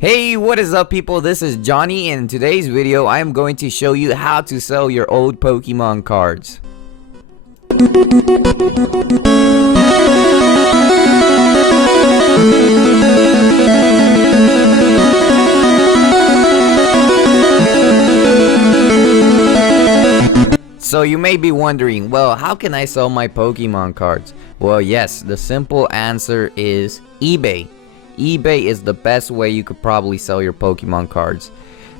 Hey, what is up people? This is Johnny, and in today's video I am going to show you how to sell your old Pokemon cards. So you may be wondering, well, how can I sell my Pokemon cards? Well, yes, the simple answer is eBay. eBay is the best way you could probably sell your Pokemon cards.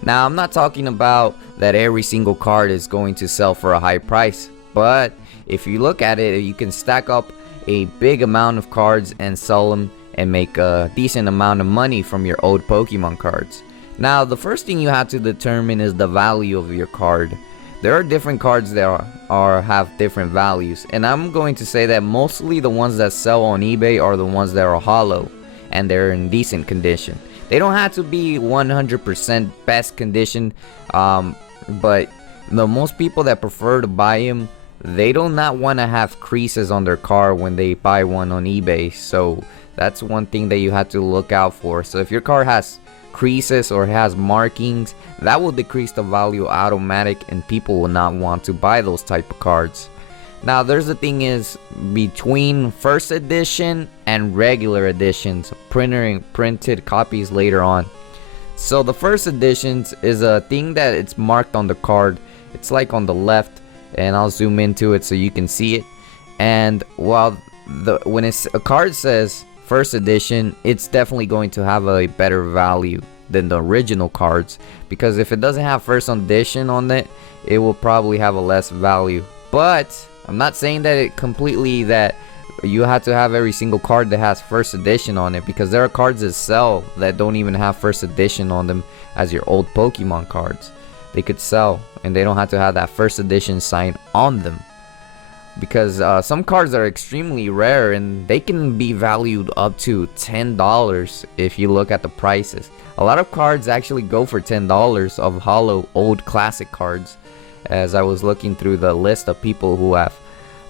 Now, I'm not talking about that every single card is going to sell for a high price, but if you look at it, you can stack up a big amount of cards and sell them and make a decent amount of money from your old Pokemon cards. Now, the first thing you have to determine is the value of your card. There are different cards that have different values, and I'm going to say that mostly the ones that sell on eBay are the ones that are hollow and they're in decent condition. They don't have to be 100% best condition, but the most people that prefer to buy them, they do not want to have creases on their car when they buy one on eBay. So that's one thing that you have to look out for. So if your car has creases or has markings, that will decrease the value automatic, and people will not want to buy those type of cards. Now there's the thing is, between first edition and regular editions, printed copies later on. So the first editions is a thing that it's marked on the card. It's like on the left, and I'll zoom into it so you can see it. And while when a card says first edition, it's definitely going to have a better value than the original cards, because if it doesn't have first edition on it, it will probably have a less value. But I'm not saying that it completely that you have to have every single card that has first edition on it, because there are cards that sell that don't even have first edition on them as your old Pokemon cards. They could sell and they don't have to have that first edition sign on them, because some cards are extremely rare and they can be valued up to $10 if you look at the prices. A lot of cards actually go for $10 of hollow old classic cards, as I was looking through the list of people who have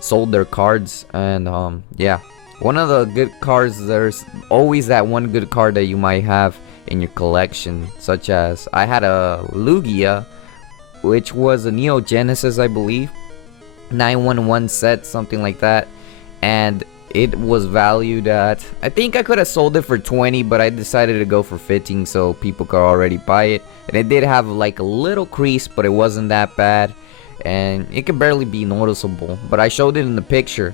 sold their cards. And yeah, one of the good cards, there's always that one good card that you might have in your collection, such as I had a Lugia, which was a Neo Genesis, I believe, 911 set, something like that, and it was valued at, I think I could have sold it for 20, but I decided to go for 15 so people could already buy it. And it did have like a little crease, but it wasn't that bad, and it could barely be noticeable, but I showed it in the picture.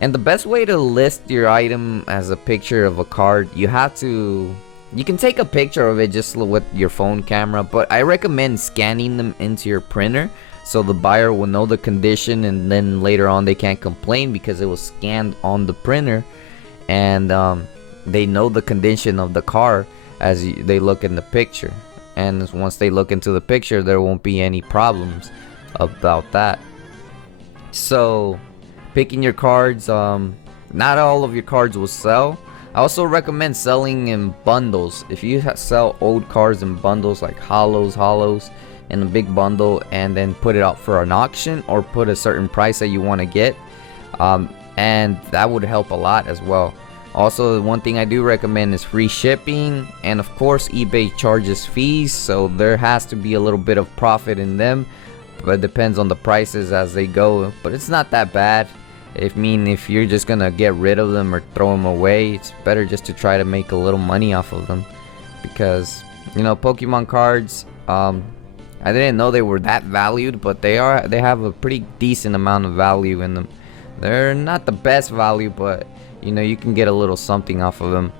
And the best way to list your item as a picture of a card, you can take a picture of it just with your phone camera, but I recommend scanning them into your printer so the buyer will know the condition, and then later on they can't complain because it was scanned on the printer, and they know the condition of the car as they look in the picture. And once they look into the picture, there won't be any problems about that. So picking your cards, not all of your cards will sell. I also recommend selling in bundles. If you sell old cards in bundles, like hollows in a big bundle, and then put it out for an auction or put a certain price that you want to get, and that would help a lot as well. Also, one thing I do recommend is free shipping, and of course eBay charges fees, so there has to be a little bit of profit in them, but it depends on the prices as they go. But it's not that bad. If you're just gonna get rid of them or throw them away, it's better just to try to make a little money off of them, because Pokemon cards, I didn't know they were that valued, but they have a pretty decent amount of value in them. They're not the best value, but you can get a little something off of them.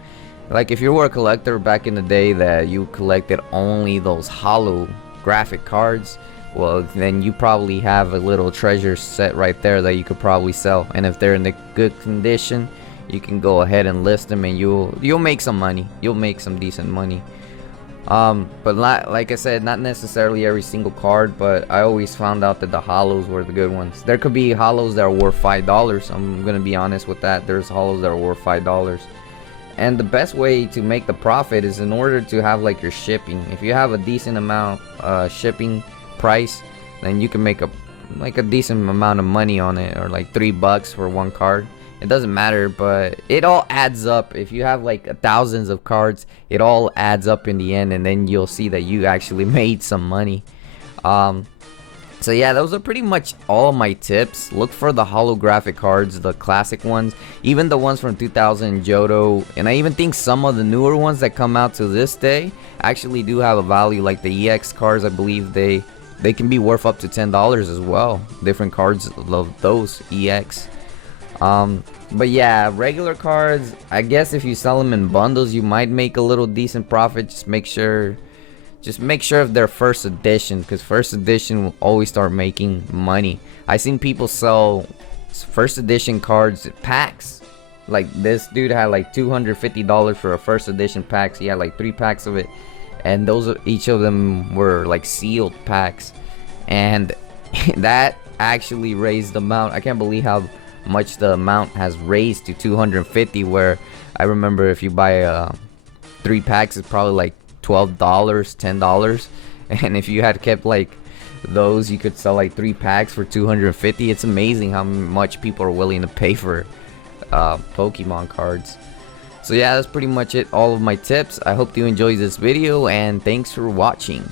Like if you were a collector back in the day that you collected only those hollow graphic cards, well, then you probably have a little treasure set right there that you could probably sell. And if they're in the good condition, you can go ahead and list them, and you'll make some money. You'll make some decent money. But like I said, not necessarily every single card, but I always found out that the hollows were the good ones. There could be hollows that are worth $5. I'm gonna be honest with that. There's hollows that are worth $5. And the best way to make the profit is in order to have like your shipping. If you have a decent amount shipping price, then you can make a decent amount of money on it, or like $3 for one card. It doesn't matter, but it all adds up. If you have like thousands of cards, it all adds up in the end, and then you'll see that you actually made some money. So yeah, those are pretty much all my tips. Look for the holographic cards, the classic ones, even the ones from 2000 Johto, and I even think some of the newer ones that come out to this day actually do have a value. Like the EX cards, I believe they can be worth up to $10 as well. Different cards of those EX. But yeah, regular cards, I guess if you sell them in bundles, you might make a little decent profit. Just make sure if they're first edition, because first edition will always start making money. I seen people sell first edition cards packs. Like this dude had like $250 for a first edition packs. He had like 3 packs of it, and each of them were like sealed packs, and that actually raised the amount. I can't believe how much the amount has raised to 250, where I remember if you buy 3 packs, it's probably like $12, $10, and if you had kept like those, you could sell like 3 packs for 250. It's amazing how much people are willing to pay for Pokemon cards. So yeah, that's pretty much it, all of my tips. I hope you enjoyed this video, and thanks for watching.